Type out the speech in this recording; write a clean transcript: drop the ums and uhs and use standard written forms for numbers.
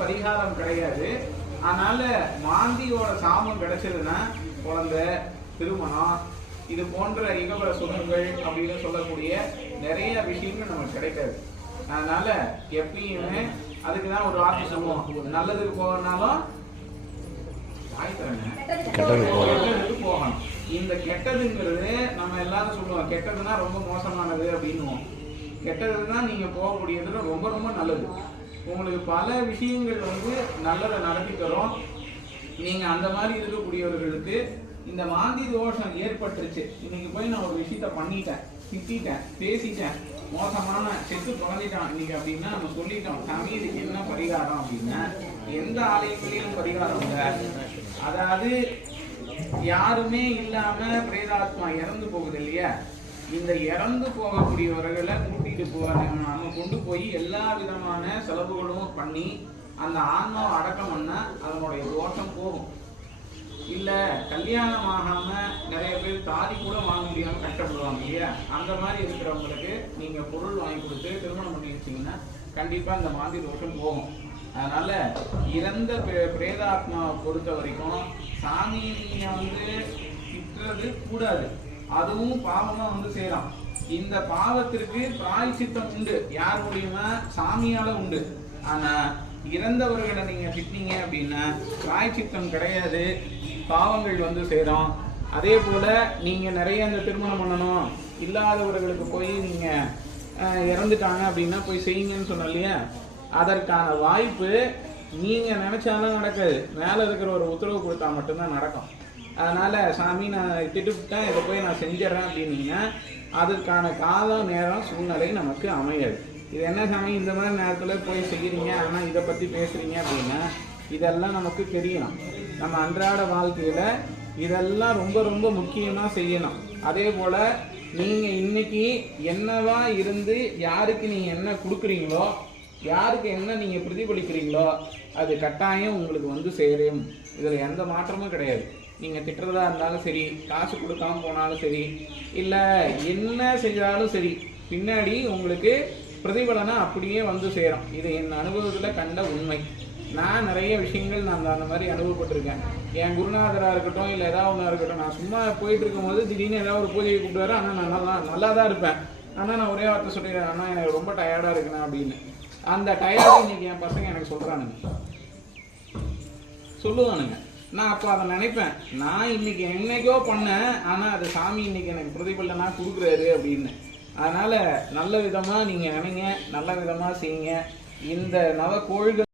பரிகாரம் கிடையாது. அதனால மாந்தியோட சாமம் கிடைச்சதுன்னா குழந்தை, திருமணம், இது போன்ற இகவர சுகங்கள் அப்படின்னு சொல்லக்கூடிய நிறைய விஷயங்கள் நமக்கு கிடைக்காது. அதனால எப்பயுமே அதுக்குதான் ஒரு வார்த்தை சொல்லுவோம், நல்லதுக்கு போகனாலும் கெட்டதுக்கு போகணும். இந்த கெட்டதுங்கிறது நம்ம எல்லாரும் சொல்லுவோம், கெட்டதுன்னா ரொம்ப மோசமானது அப்படின்னுவோம். கெட்டதுதான் நீங்க போகக்கூடியதுல ரொம்ப ரொம்ப நல்லது. உங்களுக்கு பல விஷயங்கள் நல்லதை நடத்தி தரும். நீங்க அந்த மாதிரி இருக்கக்கூடியவர்களுக்கு இந்த மாந்தி தோஷம் ஏற்பட்டுருச்சு, இன்னைக்கு போய் நான் ஒரு விஷயத்த பண்ணிட்டேன், திட்டேன், பேசிட்டேன், மோசமான செத்து தொலைஞ்சிட்டான் இன்னைக்கு அப்படின்னா நம்ம சொல்லிட்டோம், சாமி இதுக்கு என்ன பரிகாரம் அப்படின்னா எந்த ஆலயங்களையும் பரிகாரம் இல்லை. அதாவது யாருமே இல்லாம பிரேதாத்மா இறந்து போகுது இல்லையா, இந்த இறந்து போகக்கூடியவர்களை கூட்டிட்டு நம்ம கொண்டு போய் எல்லா விதமான செலவுகளும் பண்ணி அந்த ஆன்மாவை அடக்கம் பண்ண அதனுடைய தோஷம் போகும். இல்ல கல்யாணம் ஆகாம நிறைய பேர் தாதி கூட வாங்க முடியாம கஷ்டப்படுவாங்க இல்லையா, அந்த மாதிரி இருக்கிறவங்களுக்கு நீங்க பொருள் வாங்கி கொடுத்து திருமணம் பண்ணி வச்சீங்கன்னா கண்டிப்பா இந்த மாதிரி தோஷம் போகும். அதனால இறந்த பிரேதாத்மாவை பொறுத்த வரைக்கும் சாமியை திட்டுறது கூடாது, அதுவும் பாவமா செய்யலாம். இந்த பாவத்திற்கு பிராயச்சித்தம் உண்டு, யார் மூலியமா? சாமியால உண்டு. ஆனா இறந்தவர்களை நீங்க திட்டினீங்க அப்படின்னா பிராயச்சித்தம் கிடையாது, பாவங்கள் சேரும். அதே போல நீங்க நிறைய இந்த திருமணம் பண்ணணும், இல்லாதவர்களுக்கு போய் நீங்க இறந்துட்டாங்க அப்படின்னா போய் செய்யுங்கன்னு சொன்னோம் இல்லையா, அதற்கான வாய்ப்பு நீங்க நினைச்சாலும் நடக்காது, மேல இருக்கிற ஒரு உத்தரவு கொடுத்தா மட்டும்தான் நடக்கும். அதனால சாமி நான் திட்டுவிட்டேன், இதை போய் நான் செஞ்சிடறேன் அப்படின்னீங்கன்னா அதற்கான காலம், நேரம், சூழ்நிலை நமக்கு அமையாது. இது என்ன சாமி இந்த மாதிரி நேரத்தில் போய் செய்கிறீங்க, ஆனால் இதை பற்றி பேசுகிறீங்க அப்படின்னா இதெல்லாம் நமக்கு தெரியணும். நம்ம அன்றாட வாழ்க்கையில் இதெல்லாம் ரொம்ப ரொம்ப முக்கியமாக செய்யணும். அதே போல் நீங்கள் இன்னைக்கு என்னவா இருந்து யாருக்கு நீங்கள் என்ன கொடுக்குறீங்களோ, யாருக்கு என்ன நீங்கள் பிரதிபலிக்கிறீங்களோ அது கட்டாயம் உங்களுக்கு சேரும். இதில் எந்த மாற்றமும் கிடையாது. நீங்கள் திட்டுறதா இருந்தாலும் சரி, காசு கொடுக்காம போனாலும் சரி, இல்லை என்ன செஞ்சாலும் சரி, பின்னாடி உங்களுக்கு பிரதிபலனை அப்படியே சேரும். இது என் அனுபவத்தில் கண்ட உண்மை. நான் நிறைய விஷயங்கள் நான் அந்த மாதிரி அனுபவப்பட்டிருக்கேன். என் குருநாதராக இருக்கட்டும், இல்லை ஏதாவது ஒன்றா இருக்கட்டும், நான் சும்மா போயிட்டு இருக்கும்போது திடீர்னு ஏதாவது ஒரு பூஜையை கூப்பிடுவாரு. ஆனால் நான் நல்லா தான் இருப்பேன். ஆனால் நான் ஒரே வார்த்தை சொல்லிடுறேன், ஆனால் எனக்கு ரொம்ப டயர்டாக இருக்குண்ணா அப்படின்னு. அந்த டயர்டு இன்னைக்கு என் பசங்க எனக்கு சொல்லுவானுங்க. நான் அப்போ அதை நினைப்பேன், நான் இன்னைக்கு என்னைக்கோ பண்ணேன், ஆனால் அது சாமி இன்னைக்கு எனக்கு பிரதிபலனா கொடுக்குறாரு அப்படின்னு. அதனால நல்ல விதமாக நீங்கள் நினைங்க, நல்ல விதமாக செய்யுங்க. இந்த நவ கோள்கள்